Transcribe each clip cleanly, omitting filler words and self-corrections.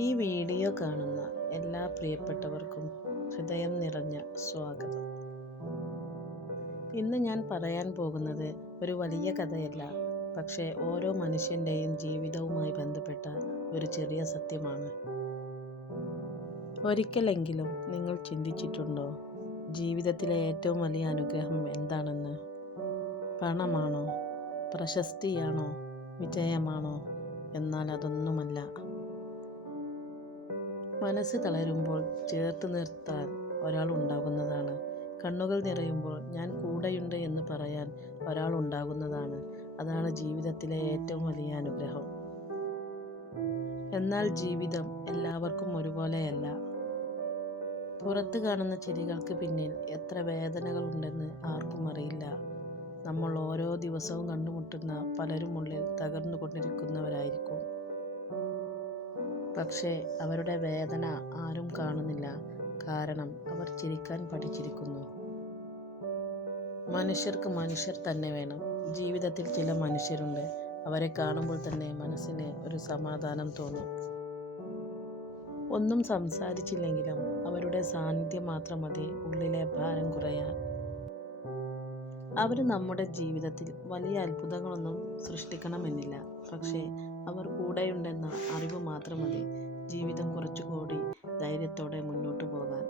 ഈ വീഡിയോ കാണുന്ന എല്ലാ പ്രിയപ്പെട്ടവർക്കും ഹൃദയം നിറഞ്ഞ സ്വാഗതം. ഇന്ന് ഞാൻ പറയാൻ പോകുന്നത് ഒരു വലിയ കഥയല്ല, പക്ഷേ ഓരോ മനുഷ്യൻ്റെയും ജീവിതവുമായി ബന്ധപ്പെട്ട ഒരു ചെറിയ സത്യമാണ്. ഒരിക്കലെങ്കിലും നിങ്ങൾ ചിന്തിച്ചിട്ടുണ്ടോ, ജീവിതത്തിലെ ഏറ്റവും വലിയ അനുഗ്രഹം എന്താണെന്ന്? പണമാണോ? പ്രശസ്തിയാണോ? വിജയമാണോ? എന്നാൽ അതൊന്നുമല്ല. മനസ്സ് തളരുമ്പോൾ ചേർത്ത് നിർത്താൻ ഒരാൾ ഉണ്ടാകുന്നതാണ്. കണ്ണുകൾ നിറയുമ്പോൾ ഞാൻ കൂടെയുണ്ട് എന്ന് പറയാൻ ഒരാൾ ഉണ്ടാകുന്നതാണ്. അതാണ് ജീവിതത്തിലെ ഏറ്റവും വലിയ അനുഗ്രഹം. എന്നാൽ ജീവിതം എല്ലാവർക്കും ഒരുപോലെയല്ല. പുറത്ത് കാണുന്ന ചിരികൾക്ക് പിന്നിൽ എത്ര വേദനകളുണ്ടെന്ന് ആർക്കും അറിയില്ല. നമ്മൾ ഓരോ ദിവസവും കണ്ടുമുട്ടുന്ന പലരും ഉള്ളിൽ തകർന്നു കൊണ്ടിരിക്കുന്നവരായിരിക്കും. പക്ഷേ അവരുടെ വേദന ആരും കാണുന്നില്ല, കാരണം അവർ ചിരിക്കാൻ പഠിച്ചിരിക്കുന്നു. മനുഷ്യർക്ക് മനുഷ്യർ തന്നെ വേണം. ജീവിതത്തിൽ ചില മനുഷ്യരുണ്ട്, അവരെ കാണുമ്പോൾ തന്നെ മനസ്സിന് ഒരു സമാധാനം തോന്നും. ഒന്നും സംസാരിച്ചില്ലെങ്കിലും അവരുടെ സാന്നിധ്യം മാത്രം മതി ഉള്ളിലെ ഭാരം കുറയാൻ. അവർ നമ്മുടെ ജീവിതത്തിൽ വലിയ അത്ഭുതങ്ങളൊന്നും സൃഷ്ടിക്കണമെന്നില്ല, പക്ഷേ അവർ കൂടെയുണ്ടെന്ന അറിവ് മാത്രം മതി ജീവിതം കുറച്ചുകൂടി ധൈര്യത്തോടെ മുന്നോട്ട് പോകാൻ.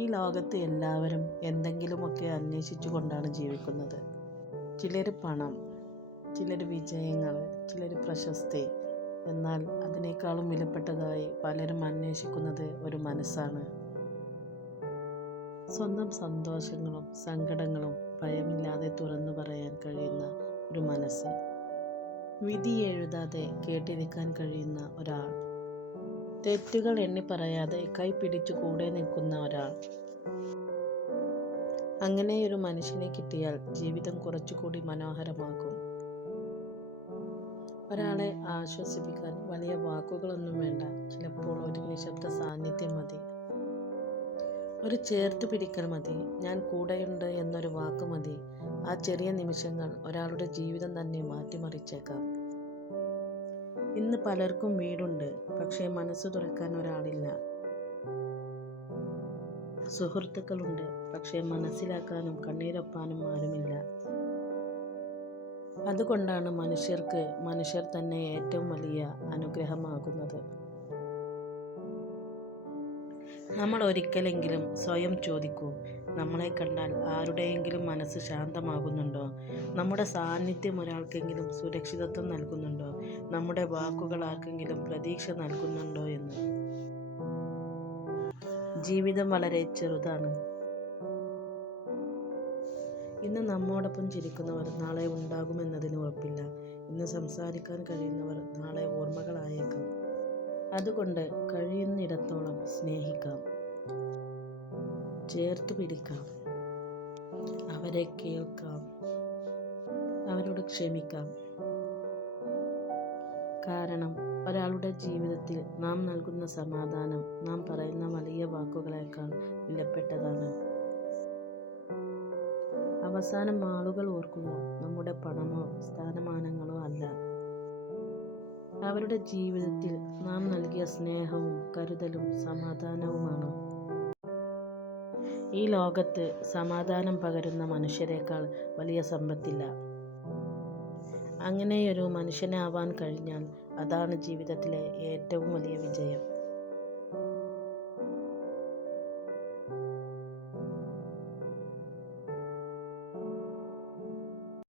ഈ ലോകത്ത് എല്ലാവരും എന്തെങ്കിലുമൊക്കെ അന്വേഷിച്ചു കൊണ്ടാണ് ജീവിക്കുന്നത്. ചിലർ പണം, ചിലർ വിജയങ്ങൾ, ചിലർ പ്രശസ്തി. എന്നാൽ അതിനേക്കാളും വിലപ്പെട്ടതായി പലരും അന്വേഷിക്കുന്നത് ഒരു മനസ്സാണ്. സ്വന്തം സന്തോഷങ്ങളും സങ്കടങ്ങളും ഭയമില്ലാതെ തുറന്നു പറയാൻ കഴിയുന്ന ഒരു മനസ്സ്. വിധി എഴുതാതെ കേട്ടിരിക്കാൻ കഴിയുന്ന ഒരാൾ. തെറ്റുകൾ എണ്ണി പറയാതെ കൈ പിടിച്ചു കൂടെ നിൽക്കുന്ന ഒരാൾ. അങ്ങനെയൊരു മനുഷ്യനെ കിട്ടിയാൽ ജീവിതം കുറച്ചുകൂടി മനോഹരമാകും. ഒരാളെ ആശ്വസിപ്പിക്കാൻ വലിയ വാക്കുകളൊന്നും വേണ്ട, ചിലപ്പോൾ ഒരു നിശബ്ദ സാന്നിധ്യം മതി. ഒരു ചേർത്ത് പിടിക്കൽ മതി, ഞാൻ കൂടെയുണ്ട് എന്നൊരു വാക്ക് മതി. ആ ചെറിയ നിമിഷങ്ങൾ ഒരാളുടെ ജീവിതം തന്നെ മാറ്റിമറിച്ചേക്കാം. ഇന്ന് പലർക്കും വീടുണ്ട്, പക്ഷേ മനസ്സ് തുറക്കാൻ ഒരാളില്ല. സുഹൃത്തുക്കളുണ്ട്, പക്ഷേ മനസ്സിലാക്കാനും കണ്ണീരൊപ്പാനും ആരുമില്ല. അതുകൊണ്ടാണ് മനുഷ്യർക്ക് മനുഷ്യർ തന്നെ ഏറ്റവും വലിയ അനുഗ്രഹമാകുന്നത്. നമ്മൾ ഒരിക്കലെങ്കിലും സ്വയം ചോദിക്കൂ, നമ്മളെ കണ്ടാൽ ആരുടെയെങ്കിലും മനസ്സ് ശാന്തമാകുന്നുണ്ടോ? നമ്മുടെ സാന്നിധ്യം ഒരാൾക്കെങ്കിലും സുരക്ഷിതത്വം നൽകുന്നുണ്ടോ? നമ്മുടെ വാക്കുകൾ ആർക്കെങ്കിലും പ്രതീക്ഷ നൽകുന്നുണ്ടോ എന്ന്. ജീവിതം വളരെ ചെറുതാണ്. ഇന്ന് നമ്മോടൊപ്പം ചിരിക്കുന്നവർ നാളെ ഉണ്ടാകുമെന്നതിന് ഉറപ്പില്ല. ഇന്ന് സംസാരിക്കാൻ കഴിയുന്നവർ നാളെ ഓർമ്മകളായേക്കാം. അതുകൊണ്ട് കഴിയുന്നിടത്തോളം സ്നേഹിക്കാം, ചേർത്ത് പിടിക്കാം, അവരെ കേൾക്കാം, അവരോട് ക്ഷമിക്കാം. കാരണം ഒരാളുടെ ജീവിതത്തിൽ നാം നൽകുന്ന സമാധാനം നാം പറയുന്ന വലിയ വാക്കുകളേക്കാൾ വിലപ്പെട്ടതാണ്. അവസാനം ആളുകൾ ഓർക്കുക നമ്മുടെ പണമോ സ്ഥാനമാനങ്ങളോ അല്ല, അവരുടെ ജീവിതത്തിൽ നാം നൽകിയ സ്നേഹവും കരുതലും സമാധാനവുമാണ്. ഈ ലോകത്ത് സമാധാനം പകരുന്ന മനുഷ്യരെക്കാൾ വലിയ സമ്പത്തില്ല. അങ്ങനെയൊരു മനുഷ്യനാവാൻ കഴിഞ്ഞാൽ അതാണ് ജീവിതത്തിലെ ഏറ്റവും വലിയ വിജയം.